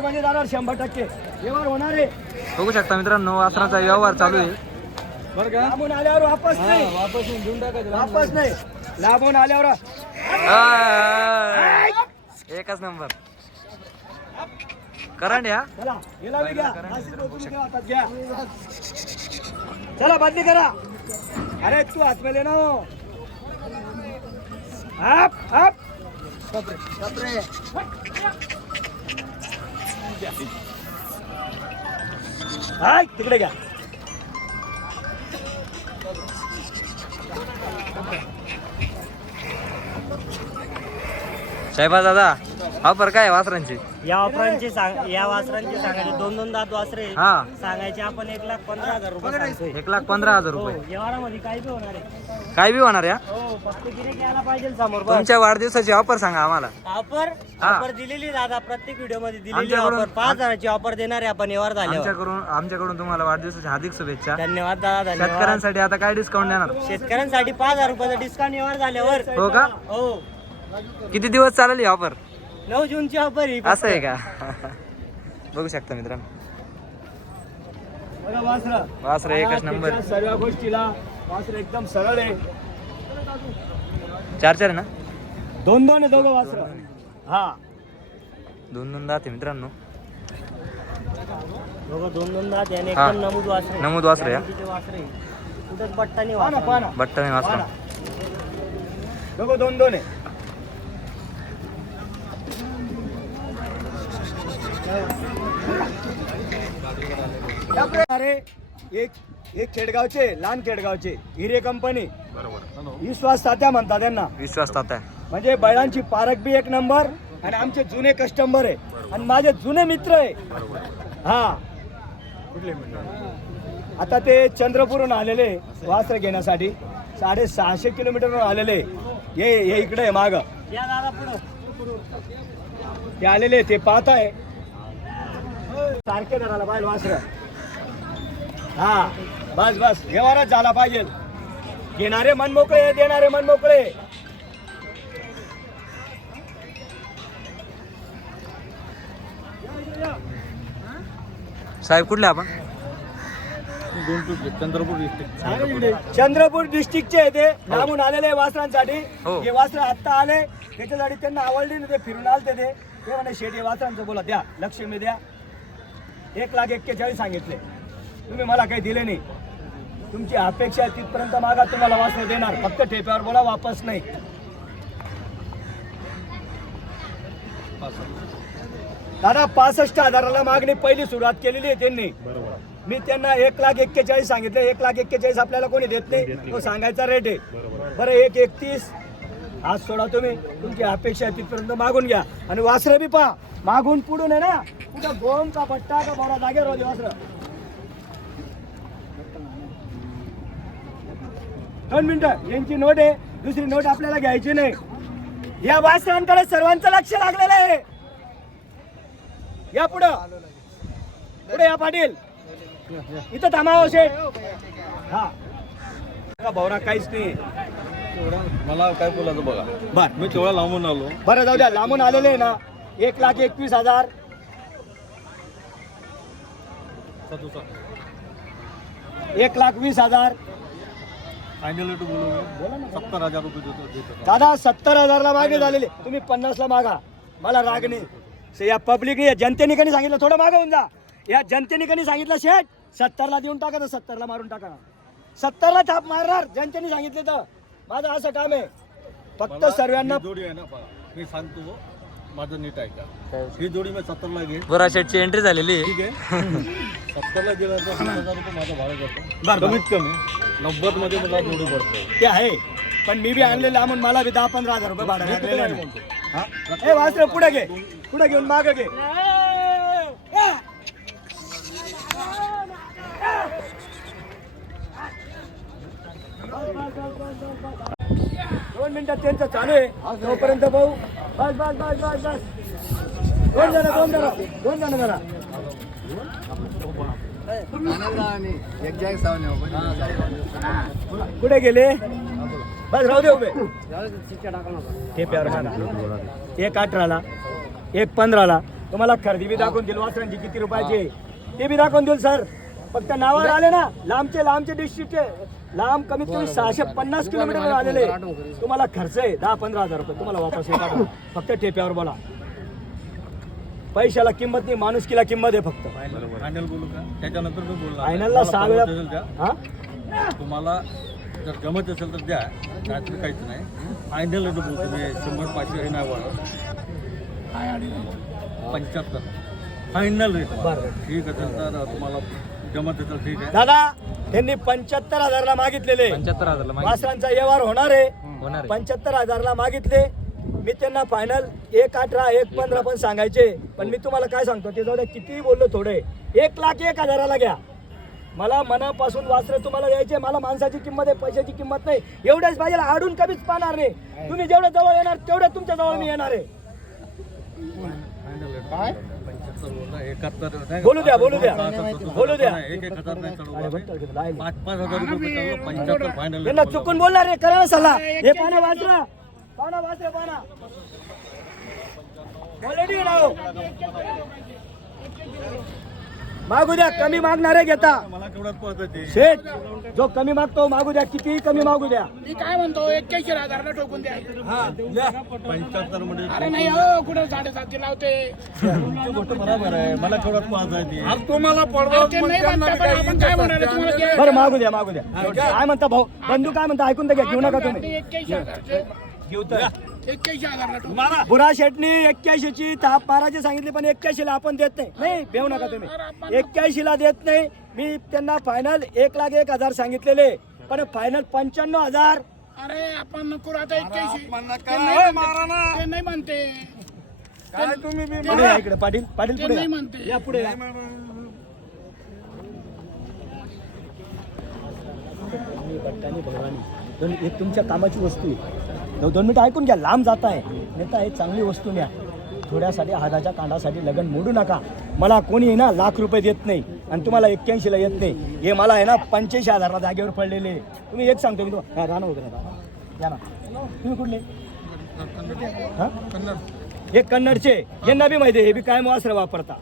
म्हणजे जाणार शंभर टक्के. व्यवहार होणार. आहे बघू शकता मित्रांनो वासराचा व्यवहार चालू आहे. बरं का? लांबून आल्यावर वापस नाही. वापस देऊन टाकायचं. वापस नाही. लांबून आल्यावर आय. एकच नंबर. करंट या चला गेला बी घ्या नाशिक रोड तुम्ही घ्या हातात घ्या. चला बदली करा. अरे तू हात मेले ना हाय तिकडे घ्या. साहेबा दादा. ऑफर काय आहे वासरांची? या वासरांची सांग या वासरांची सांगायचे. दोन दोन दात वासरे हा. सांगायचे आपण एक लाख पंधरा हजार रुपये सांगतोय. एक लाख पंधरा हजार हो रुपये व्यवहारामध्ये काही बी होणार आहे. काय बी होणार या? हो फक्त गिरे यायला पाहिजे समोर बस. तुमच्या वाढदिवसाची ऑफर सांगा आम्हाला. ऑफर हा. ऑफर दिलेली दादा प्रत्येक व्हिडिओमध्ये दिलेली आमच्याकडून- ऑफर पाच हजाराची ऑफर देणार आहे आपण व्यवहार झाल्यावर. आमच्याकडून आमच्याकडून तुम्हाला वाढदिवसाच्या हार्दिक शुभेच्छा. धन्यवाद दादा धन्यवाद. शेतकऱ्यांसाठी आता काय डिस्काउंट देणार? शेतकऱ्यांसाठी पाच हजार रुपयाचा डिस्काउंट व्यवहार झाल्यावर. हो का? हो. किती दिवस चालेल ही ऑफर नऊ जूनची ऑफर ही असं आहे का? बघू शकता मित्रांनो. बघा वासरा. वासर एकच नंबर. त्याच्या सर्व गोष्टीला वासर एकदम सरळ आहे. चार चार आहे ना? दोन दोन आहे दोघं वासर. हा. दोन दोन दात आहे मित्रांनो. दोघं दोन दोन दात याने हा. एकदम नमूद वासरे नमूद वासरे, हा. गॅरंटीचे वासरे पाना बट्टा वासरा. दोघं दोन दोन आहे. अरे एक एक खेडगावचे लहान खेडगावचे हिरे कंपनी विश्वास सात्या म्हणतात त्यांना विश्वास ताता आहे म्हणजे बैलांची पारख बी एक नंबर आणि आमचे जुने कस्टमर आहे. आणि माझे जुने मित्र आहे. हा. आता ते चंद्रपूरहून आलेले वास्त्र घेण्यासाठी. साडे सहाशे किलोमीटरवरून आलेले ये हे इकडे आहे माग. ते आलेले ते पाहत आहे सारखे पाहिजे वासर हा बस बस. व्यवहारच झाला पाहिजे. घेणारे मन मोकळे देणारे मन मोकळे. साहेब कुठले आपण? चंद्रपूर डिस्ट्रिक्टचे आहे ते. लांबून आलेले वासरांसाठी. हो. हे वासर आत्ता आले. त्याच्यासाठी त्यांना आवडली ना ते फिरून आलते ते. म्हणे शेती वासरांचं बोला द्या. लक्ष्मी द्या. एक लाख एक्केचाळीस सांगितले. तुम्ही मला काही दिले नाही. तुमची अपेक्षा तिथपर्यंत मागा तुम्हाला वासर देणार. फक्त ठेप्यावर बोला वापस नाही. दादा पासष्ट हजाराला मागणी पहिली सुरुवात केलेली आहे त्यांनी. मी त्यांना एक लाख एक्केचाळीस सांगितले. एक लाख एक्केचाळीस आपल्याला कोणी देत नाही? तो सांगायचा रेट आहे. बरं एक एकतीस. आज सोडा तुम्ही. तुमची अपेक्षा आहे तिथपर्यंत मागून घ्या. आणि वासरं बी पहा. मागून पुढून आहे ना कुठं गोम का पट्टा का बडा जागेवर होते वासरं. दोन मिनिटं यांची नोट आहे दुसरी नोट आपल्याला घ्यायची नाही. या वासरांकडे सर्वांचं लक्ष लागलेलं आहे. या पुढं. पुढे या पाटील. इथं थांबावं शेठ. हा. का भावना काहीच नाही. मला काय बोलायचं बघा. बर. मी तेवढा लांबून आलो. बरं जाऊ द्या. लांबून आलेले ना. एक लाख एकवीस हजार. एक लाख वीस हजार. फायनल रेट बोलू मी. सत्तर हजार रुपये दादा सत्तर हजारला मागे झालेले. तुम्ही पन्नासला मागा. मला राग नाही. या पब्लिकने या जनतेने कधी सांगितलं? थोडं मागं होऊन जा. या जनतेने कधी सांगितलं शेठ? सत्तरला देऊन टाका तर सत्तरला मारून टाका. सत्तरला थाप मारणार. जनतेने सांगितले तर. माझं असं काम आहे. फक्त सर्वांना जोडी आहे ना पहा. मी सांगतो. माझं नीट आहे का ही जोडी मी सत्तरला घेईन. बोरा शेटची एंट्री झालेली आहे. ठीक आहे. सत्तरला गेलं तर सात हजार रुपये माझं भाडं जातं. बरं, बरं. कमीत कमी नव्वदमध्ये मला जोडी पडते. ते आहे. पण मी बी आणलेलं म्हणून मला बी दहा पंधरा हजार रुपये भाडं लागलेलं आहे. हा? ए वासरे पुढे घे. पुढे घेऊन मागे घे. दोन मिनिटात त्यांचं चालू आहे. तोपर्यंत भाऊ बस बस बस बस बस दोन जण दोन जण दोन जण जरा. कुठे गेले? बस राहू दे उभे. ठेप्यावर बघा एक अठराला एक पंधराला. तुम्हाला खरेदी बी दाखवून देईल वासरांची किती रुपयाची. ते बी दाखवून देईल सर. फक्त नावावर आले ना लांबचे लांबचे डिस्ट्रिक्टचे. लांब कमीत कमी सहाशे पन्नास किलोमीटर आलेले. तुम्हाला खर्च आहे दहा पंधरा हजार रुपये. तुम्हाला वापस येतात. फक्त ठेप्यावर बोला. पैशाला किंमत नाही माणुसकीला किंमत आहे फक्त. फायनल बोलू का? त्याच्यानंतर मी फायनलला सहा वेळा. हा? तुम्हाला जर जमत असेल तर द्या. त्यातलं काहीच नाही. फायनल बोलतो मी शंभर पाचशे हे नाही वाढत पंच्याहत्तर. फायनल रेट बरं. ठीक असेल तर तुम्हाला जमत असेल ठीक आहे. दादा त्यांनी पंच्याहत्तर हजारला मागितलेले. पंच्याहत्तर हजारला वासरांचा व्यवहार होणार आहे. होणार आहे. पंच्याहत्तर हजारला मागितले. मी त्यांना फायनल एक अठरा एक पंधरा पण सांगायचे. पण मी तुम्हाला काय सांगतो ते जाऊ द्या कितीही बोललो थोडे. एक लाख एक हजाराला घ्या. मला मनापासून वासरे तुम्हाला द्यायचे. मला माणसाची किंमत आहे पैशाची किंमत नाही. एवढ्याच पाहिजे आडून कधीच पाहणार नाही. तुम्ही जेवढं जवळ येणार तेवढं तुमच्या जवळ मी येणार आहे. काय? एकाहत्तर बोलू द्या, बोलू द्या. बोलू द्या. एक एक हजार पाच पाच हजार रुपये पंच्याहत्तर फायनल त्यांना चुकून बोलणार रे करा ना सल्ला हे पाना वाचरा पाना वाचरा पाना ऑलरेडी नाव मागू द्या कमी मागणारे घेता. मला केवढ्यात पळत शेठ जो कमी मागतो मागू द्या कितीही कमी मागू द्या. मी काय म्हणतो एक्क्याऐंशी हजारला ठोकून द्या. पंच्याहत्तरमध्ये अरे नाही हो कुठं साडेसातशे लावते? बरोबर आहे. मला केवढ्यात पळत आहे. ती अरे ते नाही म्हणता पण आपण काय म्हणणार आहे तुम्हाला द्या. बरं मागू द्या मागू द्या. काय म्हणता भाऊ? बंधू काय म्हणता? ऐकून तर घ्या घेऊ नका ते तुम्ही. एक्क्याऐंशी हजारचे. बुरा शेटनी एक्क्याऐंशी ची ताप बाराचे सांगितले पण एक्क्याऐंशी ला आपण देत नाही. नाही भेऊ नका तुम्ही. एक्क्याऐंशी ला देत नाही. मी त्यांना फायनल एक लाख एक हजार सांगितलेले. पण फायनल पंच्याण्णव हजार. अरे आपण नको आता एक्क्याऐंशी. नाही म्हणते. ते नाही म्हणते. पुढे या इकडे पाटील पाटील पुढे नाही या. म्हणते. या. पुढे भगवानी. एक तुमच्या कामाची वस्तू आहे. दो- दोन मिनटं ऐकून घ्या लांब जात आहे नेता हे चांगली वस्तू न्या. थोड्यासाठी हाताच्या कांडासाठी लग्न मोडू नका. मला कोणी आहे ना लाख रुपये देत नाही आणि तुम्हाला एक्क्याऐंशीला येत नाही. हे मला आहे ना पंच्याऐंशी हजारला जागेवर पडलेले. तुम्ही एक सांगतो मी तो हा, राणा वगैरे राणा. या ना. तुम्ही कुठले? हे? कन्नडचे. यांना बी माहिती आहे हे बी काय मग वापरता.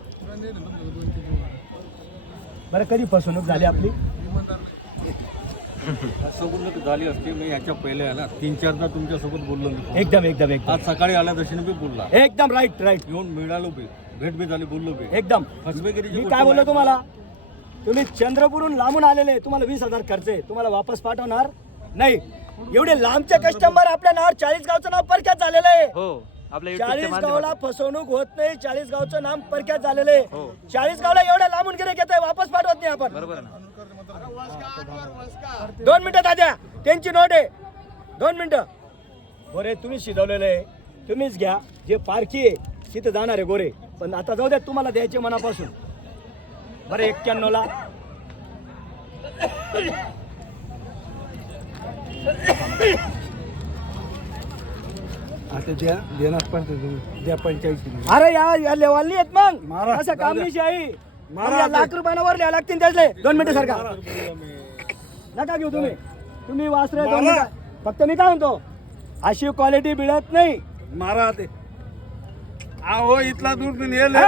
बरं कधी फसवणूक झाली आपली? फसवणूक झाली असती. मी याच्या पहिले ना तीन चारदा तुमच्यासोबत बोललो मी. एकदम एकदम एकदम. आज सकाळी आल्या दर्शनी बी बोलला. एकदम राईट राईट येऊन मिळालो बी. भेट बी झाली बोललो बी. एकदम. फसवेगिरीची मी काय बोललो. तुम्हाला? तुम्ही चंद्रपूरहून लांबून आलेले तुम्हाला वीस हजार खर्च आहे. तुम्हाला वापस पाठवणार नाही. एवढे लांबचे कस्टमर आपल्या नावावर चाळीस गावचं नाव परक्यात झालेलं आहे. हो आपल्या चाळीस गावला फसवणूक होत नाही. चाळीस गावचं नाम परक्यात झालेलं आहे. हो. चाळीस गावला एवढ्या लांबून गिरे घेत वापस पाठवत नाही आपण. बरोबर ना? दोन मिनिटं दाद्या त्यांची नोट आहे. दोन मिनिटं. गोरे तुम्ही शिजवलेलं आहे. तुम्हीच घ्या. जे पारखी आहे तिथं जाणार आहे गोरे. पण आता जाऊ द्या तुम्हाला द्यायचे मनापासून. बरं एक्क्याण्णवला. आता द्या देणार पण तुम्ही. द्या अरे या या लेवालनी आहेत मग. असं काम नाही लाख रुपयानं वर लिहा लागतील त्यातले दोन मिनिटं सरकार नका घेऊ तुम्ही. तुम्ही वासरे दोन मिनिटं. फक्त मी काय म्हणतो? अशी क्वालिटी मिळत नाही. मारा ते. आहो इथला दूर तुम्ही येले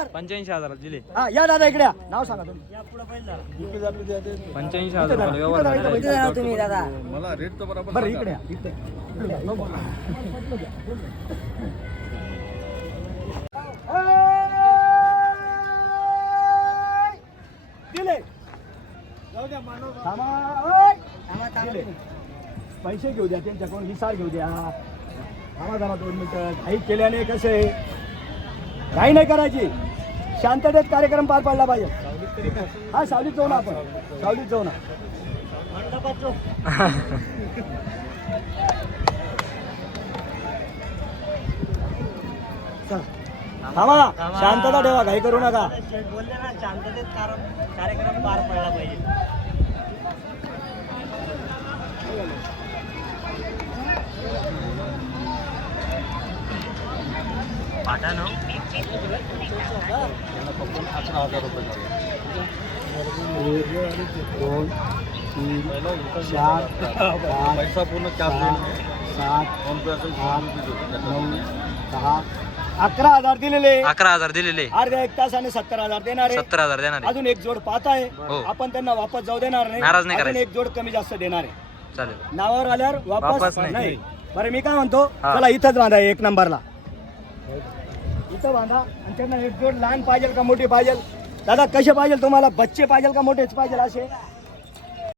हजार पंच्याऐंशी हजार दिले हा या दादा इकडे या. नाव सांगा तुम्ही पंच्याऐंशी हजार व्यवहार. इकडे जा. मला रेट तर बरोबर बरं. इकडे या, इकडे इकडे या. हाय! दिले थांबा हाय! दिले. पैसे घेऊ द्या त्यांच्याकडून हिसार घेऊ द्या थांबा जरा दोन मिनिटं घाई केल्याने कसं घाई नाही करायची शांततेत कार्यक्रम पार पाडला पाहिजे. हा सावलीत जाऊ ना आपण. सावलीत जाऊ ना. थांबा. शांतता ठेवा घाई करू नका. बोलले ना शांततेत कार्यक्रम पार पडला पाहिजे. पाठानो? हजार रुपये दोन तीन चार पैसा पूर्ण सात अकरा हजार दिलेले. अकरा हजार दिलेले. अर्ध्या एक तासाने सत्तर हजार देणार. आहे सत्तर हजार देणार. अजून एक जोड पाहत आहे. हो. आपण त्यांना वापस जाऊ देणार नाही. नाराज नाही अजून करायचं. एक जोड कमी जास्त देणार आहे. चालेल. नावावर आल्यावर वापस नाही. बरं मी काय म्हणतो. चला इथंच बांधा एक नंबरला. इथं बांधा आणि त्यांना एक जोड लहान पाहिजे का मोठे पाहिजे दादा कसे पाहिजे तुम्हाला? बच्चे पाहिजे का मोठेच पाहिजे असे?